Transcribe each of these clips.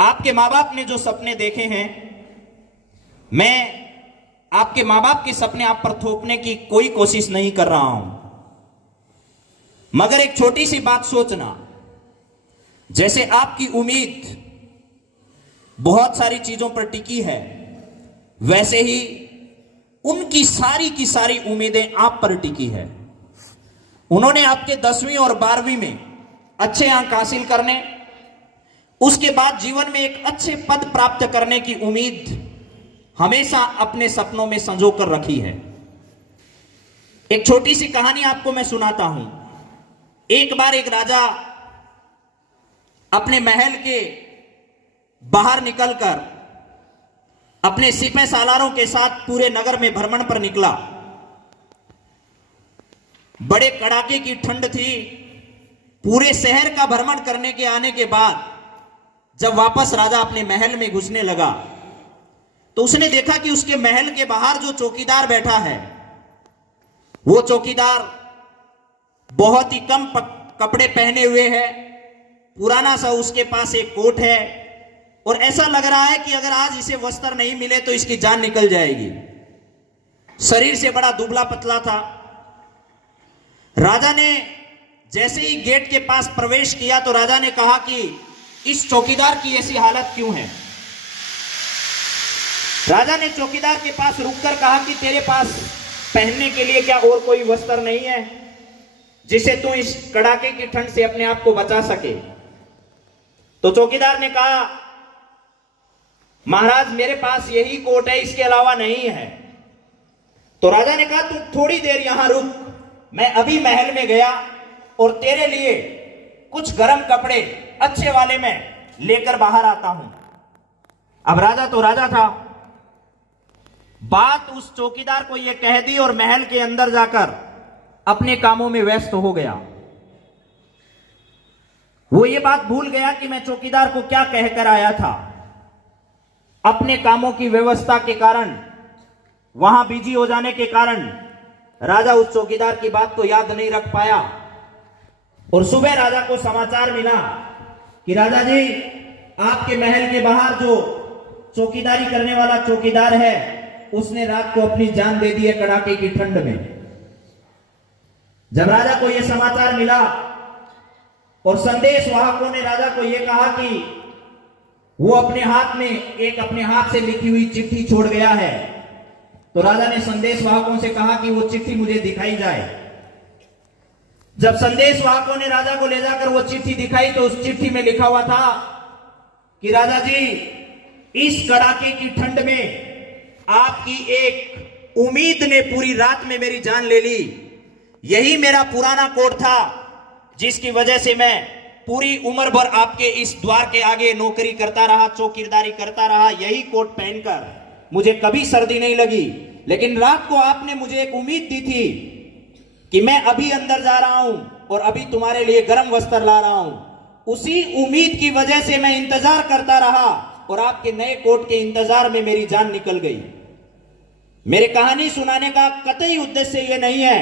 आपके माँ बाप ने जो सपने देखे हैं, मैं आपके माँ बाप के सपने आप पर थोपने की कोई कोशिश नहीं कर रहा हूं, मगर एक छोटी सी बात सोचना, जैसे आपकी उम्मीद बहुत सारी चीजों पर टिकी है, वैसे ही उनकी सारी की सारी उम्मीदें आप पर टिकी है। उन्होंने आपके 10वीं और 12वीं में अच्छे अंक हासिल करने, उसके बाद जीवन में एक अच्छे पद प्राप्त करने की उम्मीद हमेशा अपने सपनों में संजो कर रखी है। एक छोटी सी कहानी आपको मैं सुनाता हूं। एक बार एक राजा अपने महल के बाहर निकलकर अपने सिपह सालारों के साथ पूरे नगर में भ्रमण पर निकला। बड़े कड़ाके की ठंड थी। पूरे शहर का भ्रमण करने के आने के बाद जब वापस राजा अपने महल में घुसने लगा तो उसने देखा कि उसके महल के बाहर जो चौकीदार बैठा है, वो चौकीदार बहुत ही कम कपड़े पहने हुए है, पुराना सा उसके पास एक कोट है और ऐसा लग रहा है कि अगर आज इसे वस्त्र नहीं मिले तो इसकी जान निकल जाएगी। शरीर से बड़ा दुबला पतला था। राजा ने जैसे ही गेट के पास प्रवेश किया तो राजा ने कहा कि इस चौकीदार की ऐसी हालत क्यों है। राजा ने चौकीदार के पास रुककर कहा कि तेरे पास पहनने के लिए क्या और कोई वस्त्र नहीं है जिसे तू इस कड़ाके की ठंड से अपने आप को बचा सके। तो चौकीदार ने कहा, महाराज मेरे पास यही कोट है, इसके अलावा नहीं है। तो राजा ने कहा, तू थोड़ी देर यहां रुक, मैं अभी महल में गया और तेरे लिए कुछ गर्म कपड़े अच्छे वाले में लेकर बाहर आता हूं। अब राजा तो राजा था, बात उस चौकीदार को यह कह दी और महल के अंदर जाकर अपने कामों में व्यस्त हो गया। वो ये बात भूल गया कि मैं चौकीदार को क्या कहकर आया था। अपने कामों की व्यवस्था के कारण, वहां बिजी हो जाने के कारण राजा उस चौकीदार की बात को याद नहीं रख पाया। और सुबह राजा को समाचार मिला कि राजा जी, आपके महल के बाहर जो चौकीदारी करने वाला चौकीदार है उसने रात को अपनी जान दे दी है कड़ाके की ठंड में। जब राजा को यह समाचार मिला और संदेश वाहकों ने राजा को यह कहा कि वो अपने हाथ से लिखी हुई चिट्ठी छोड़ गया है, तो राजा ने संदेश वाहकों से कहा कि वो चिट्ठी मुझे दिखाई जाए। जब संदेश वाहकों ने राजा को ले जाकर वो चिट्ठी दिखाई तो उस चिट्ठी में लिखा हुआ था कि राजा जी, इस कड़ाके की ठंड में आपकी एक उम्मीद ने पूरी रात में मेरी जान ले ली। यही मेरा पुराना कोट था जिसकी वजह से मैं पूरी उम्र भर आपके इस द्वार के आगे नौकरी करता रहा, चौकीदारी करता रहा। यही कोट पहनकर मुझे कभी सर्दी नहीं लगी, लेकिन रात को आपने मुझे एक उम्मीद दी थी कि मैं अभी अंदर जा रहा हूं और अभी तुम्हारे लिए गर्म वस्त्र ला रहा हूं। उसी उम्मीद की वजह से मैं इंतजार करता रहा और आपके नए कोट के इंतजार में मेरी जान निकल गई। मेरे कहानी सुनाने का कतई उद्देश्य यह नहीं है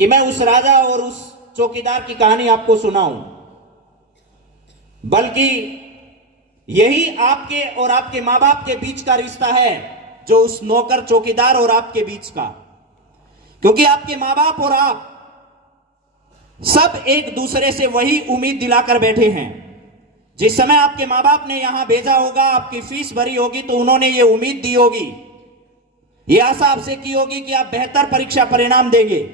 कि मैं उस राजा और उस चौकीदार की कहानी आपको सुनाऊं, बल्कि यही आपके और आपके मां बाप के बीच का रिश्ता है, जो उस नौकर चौकीदार और आपके बीच का। क्योंकि आपके मां बाप और आप सब एक दूसरे से वही उम्मीद दिलाकर बैठे हैं। जिस समय आपके मां बाप ने यहां भेजा होगा, आपकी फीस भरी होगी, तो उन्होंने ये उम्मीद दी होगी, ये आशा आपसे की होगी कि आप बेहतर परीक्षा परिणाम देंगे।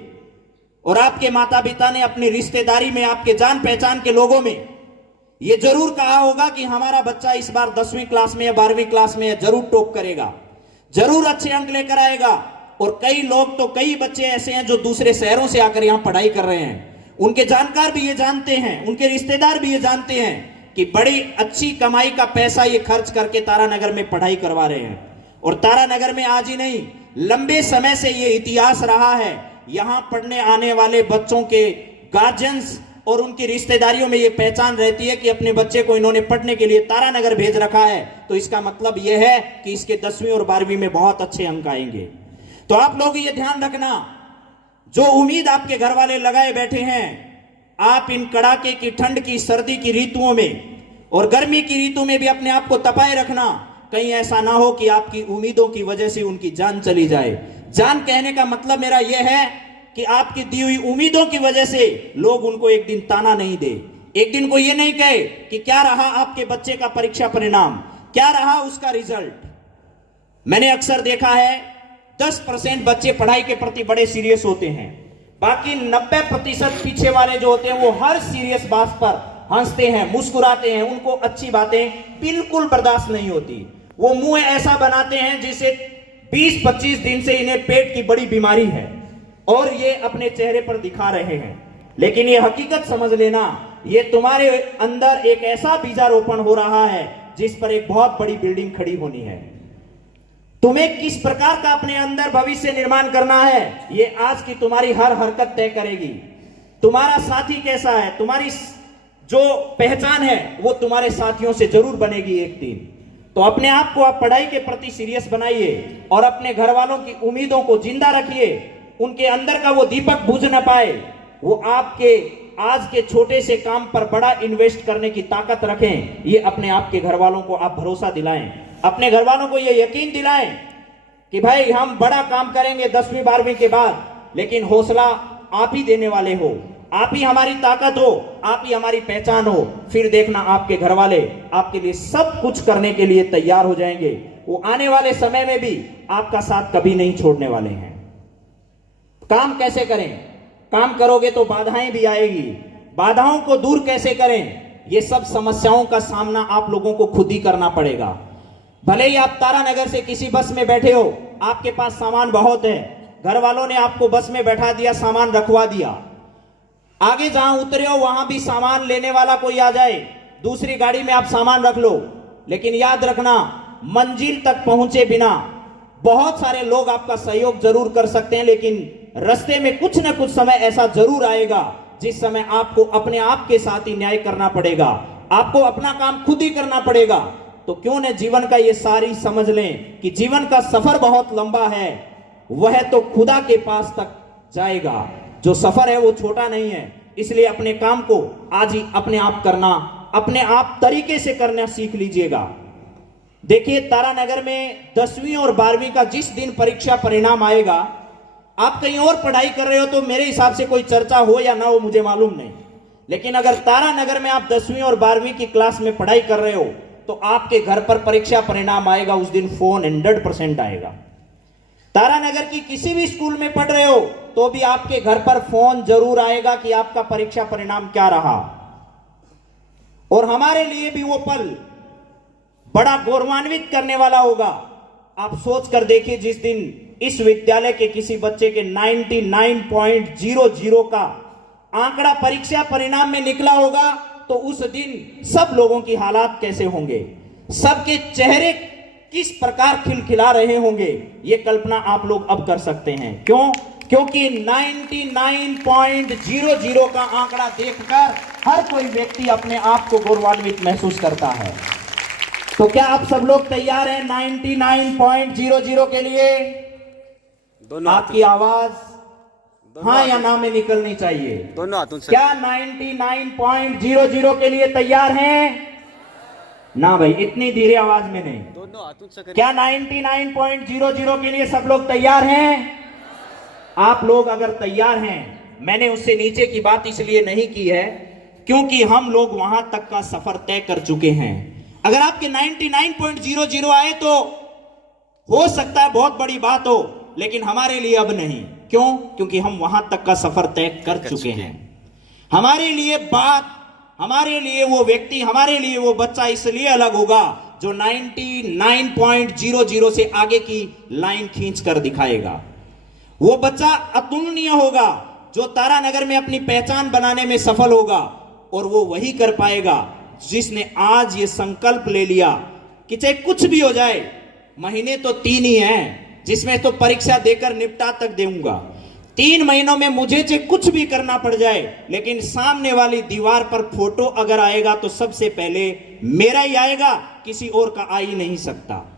और आपके माता पिता ने अपनी रिश्तेदारी में, आपके जान पहचान के लोगों में ये जरूर कहा होगा कि हमारा बच्चा इस बार 10वीं क्लास में या 12वीं क्लास में जरूर टॉप करेगा, जरूर अच्छे अंक लेकर आएगा। और कई लोग तो, कई बच्चे ऐसे हैं जो दूसरे शहरों से आकर यहां पढ़ाई कर रहे हैं। उनके जानकार भी ये जानते हैं, उनके रिश्तेदार भी ये जानते हैं कि बड़ी अच्छी कमाई का पैसा ये खर्च करके तारानगर में पढ़ाई करवा रहे हैं। और तारानगर में आज ही नहीं, लंबे समय से ये इतिहास रहा है, यहां पढ़ने आने वाले बच्चों के गार्जियंस और उनकी रिश्तेदारियों में ये पहचान रहती है कि अपने बच्चे को इन्होंने पढ़ने के लिए तारानगर भेज रखा है, तो इसका मतलब यह है कि इसके 10वीं और 12वीं में बहुत अच्छे अंक आएंगे। तो आप लोग ये ध्यान रखना, जो उम्मीद आपके घर वाले लगाए बैठे हैं, आप इन कड़ाके की ठंड की, सर्दी की ऋतुओं में और गर्मी की ऋतु में भी अपने आप को तपाए रखना, कहीं ऐसा ना हो कि आपकी उम्मीदों की वजह से उनकी जान चली जाए। जान कहने का मतलब मेरा यह है कि आपकी दी हुई उम्मीदों की वजह से लोग उनको एक दिन ताना नहीं दे, एक दिन को यह नहीं कहे कि क्या रहा आपके बच्चे का परीक्षा परिणाम, क्या रहा उसका रिजल्ट। मैंने अक्सर देखा है 10% बच्चे पढ़ाई के प्रति बड़े सीरियस होते हैं, बाकी 90% पीछे वाले जो होते हैं वो हर सीरियस बात पर हंसते हैं, मुस्कुराते हैं, उनको अच्छी बातें बिल्कुल बर्दाश्त नहीं होती। वो मुंह ऐसा बनाते हैं जिसे 20-25 दिन से इन्हें पेट की बड़ी बीमारी है और ये अपने चेहरे पर दिखा रहे हैं। लेकिन ये हकीकत समझ लेना, ये तुम्हारे अंदर एक ऐसा बीजारोपण हो रहा है जिस पर एक बहुत बड़ी बिल्डिंग खड़ी होनी है। तुम्हें किस प्रकार का अपने अंदर भविष्य निर्माण करना है, ये आज की तुम्हारी हर हरकत तय करेगी। तुम्हारा साथी कैसा है, तुम्हारी जो पहचान है वो तुम्हारे साथियों से जरूर बनेगी एक दिन। तो अपने आप को आप पढ़ाई के प्रति सीरियस बनाइए और अपने घर वालों की उम्मीदों को जिंदा रखिए। उनके अंदर का वो दीपक बुझ न पाए, वो आपके आज के छोटे से काम पर बड़ा इन्वेस्ट करने की ताकत रखें। ये अपने आप के घर वालों को आप भरोसा दिलाएं, अपने घर वालों को ये यकीन दिलाएं कि भाई हम बड़ा काम करेंगे 10वीं 12वीं के बाद, लेकिन हौसला आप ही देने वाले हो, आप ही हमारी ताकत हो, आप ही हमारी पहचान हो। फिर देखना आपके घर वाले आपके लिए सब कुछ करने के लिए तैयार हो जाएंगे। वो आने वाले समय में भी आपका साथ कभी नहीं छोड़ने वाले हैं। काम कैसे करें, काम करोगे तो बाधाएं भी आएगी, बाधाओं को दूर कैसे करें, ये सब समस्याओं का सामना आप लोगों को खुद ही करना पड़ेगा। भले ही आप तारानगर से किसी बस में बैठे हो, आपके पास सामान बहुत है, घर वालों ने आपको बस में बैठा दिया, सामान रखवा दिया, आगे जहां उतरे हो वहां भी सामान लेने वाला कोई आ जाए, दूसरी गाड़ी में आप सामान रख लो, लेकिन याद रखना मंजिल तक पहुंचे बिना बहुत सारे लोग आपका सहयोग जरूर कर सकते हैं, लेकिन रास्ते में कुछ न कुछ समय ऐसा जरूर आएगा जिस समय आपको अपने आप के साथ ही न्याय करना पड़ेगा, आपको अपना काम खुद ही करना पड़ेगा। तो क्यों न जीवन का ये सारी समझ लें कि जीवन का सफर बहुत लंबा है, वह तो खुदा के पास तक जाएगा। जो सफर है वो छोटा नहीं है, इसलिए अपने काम को आज ही अपने आप करना, अपने आप तरीके से करना सीख लीजिएगा। देखिए तारानगर में 10वीं और 12वीं का जिस दिन परीक्षा परिणाम आएगा, आप कहीं और पढ़ाई कर रहे हो तो मेरे हिसाब से कोई चर्चा हो या ना हो मुझे मालूम नहीं, लेकिन अगर तारानगर में आप 10वीं और 12वीं की क्लास में पढ़ाई कर रहे हो तो आपके घर पर परीक्षा परिणाम आएगा, उस दिन फोन 100% आएगा। तारानगर की किसी भी स्कूल में पढ़ रहे हो तो भी आपके घर पर फोन जरूर आएगा कि आपका परीक्षा परिणाम क्या रहा। और हमारे लिए भी वो पल बड़ा गौरवान्वित करने वाला होगा। आप सोच कर देखिए, जिस दिन इस विद्यालय के किसी बच्चे के 99.00 का आंकड़ा परीक्षा परिणाम में निकला होगा तो उस दिन सब लोगों की हालात कैसे होंगे, सबके चेहरे किस प्रकार खिलखिला रहे होंगे, ये कल्पना आप लोग अब कर सकते हैं। क्यों? क्योंकि 99.00 का आंकड़ा देखकर हर कोई व्यक्ति अपने आप को गौरवान्वित महसूस करता है। तो क्या आप सब लोग तैयार हैं 99.00 के लिए? दोनों आपकी आवाज हाँ या ना में निकलनी चाहिए। दोनों हाथों से। क्या 99.00 के लिए तैयार हैं? ना भाई, इतनी धीरे आवाज में नहीं। दोनों हाथों से। क्या 99.00 के लिए सब लोग तैयार हैं? आप लोग अगर तैयार हैं, मैंने उससे नीचे की बात इसलिए नहीं की है क्योंकि हम लोग वहां तक का सफर तय कर चुके हैं। अगर आपके 99.00 आए तो हो सकता है बहुत बड़ी बात हो, लेकिन हमारे लिए अब नहीं। क्यों? क्योंकि हम वहां तक का सफर तय कर चुके हैं। हमारे लिए बात, हमारे लिए वो व्यक्ति, हमारे लिए वो बच्चा इसलिए अलग होगा जो 99.00 से आगे की लाइन खींच कर दिखाएगा। वो बच्चा अतुलनीय होगा जो तारानगर में अपनी पहचान बनाने में सफल होगा, और वो वही कर पाएगा जिसने आज ये संकल्प ले लिया कि चाहे कुछ भी हो जाए, महीने तो 3 ही हैं, जिसमें तो परीक्षा देकर निपटा तक देऊंगा। 3 महीनों में मुझे चाहे कुछ भी करना पड़ जाए, लेकिन सामने वाली दीवार पर फोटो अगर आएगा तो सबसे पहले मेरा ही आएगा, किसी और का आ ही नहीं सकता।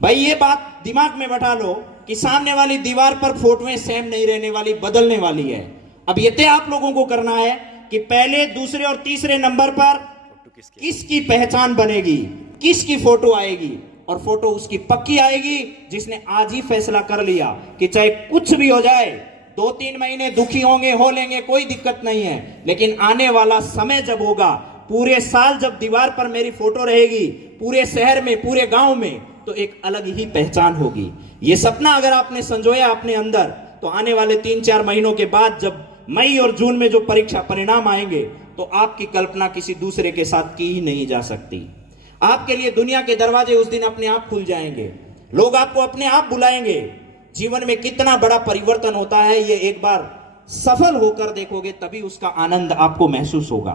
भाई ये बात दिमाग में बैठा लो कि सामने वाली दीवार पर फोटोएं सेम नहीं रहने वाली, बदलने वाली है। अब ये तय आप लोगों को करना है कि पहले, दूसरे और तीसरे नंबर पर किसकी पहचान बनेगी, किसकी फोटो आएगी, और फोटो उसकी पक्की आएगी जिसने आज ही फैसला कर लिया कि चाहे कुछ भी हो जाए, 2-3 महीने दुखी होंगे, हो लेंगे, कोई दिक्कत नहीं है, लेकिन आने वाला समय जब होगा, पूरे साल जब दीवार पर मेरी फोटो रहेगी, पूरे शहर में, पूरे गांव में, तो एक अलग ही पहचान होगी। ये सपना अगर आपने संजोया अपने अंदर, तो आने वाले 3-4 महीनों के बाद जब मई और जून में जो परीक्षा परिणाम आएंगे, तो आपकी कल्पना किसी दूसरे के साथ की ही नहीं जा सकती। आपके लिए दुनिया के दरवाजे उस दिन अपने आप खुल जाएंगे, लोग आपको अपने आप बुलाएंगे। जीवन में कितना बड़ा परिवर्तन होता है, ये एक बार सफल होकर देखोगे, तभी उसका आनंद आपको महसूस होगा।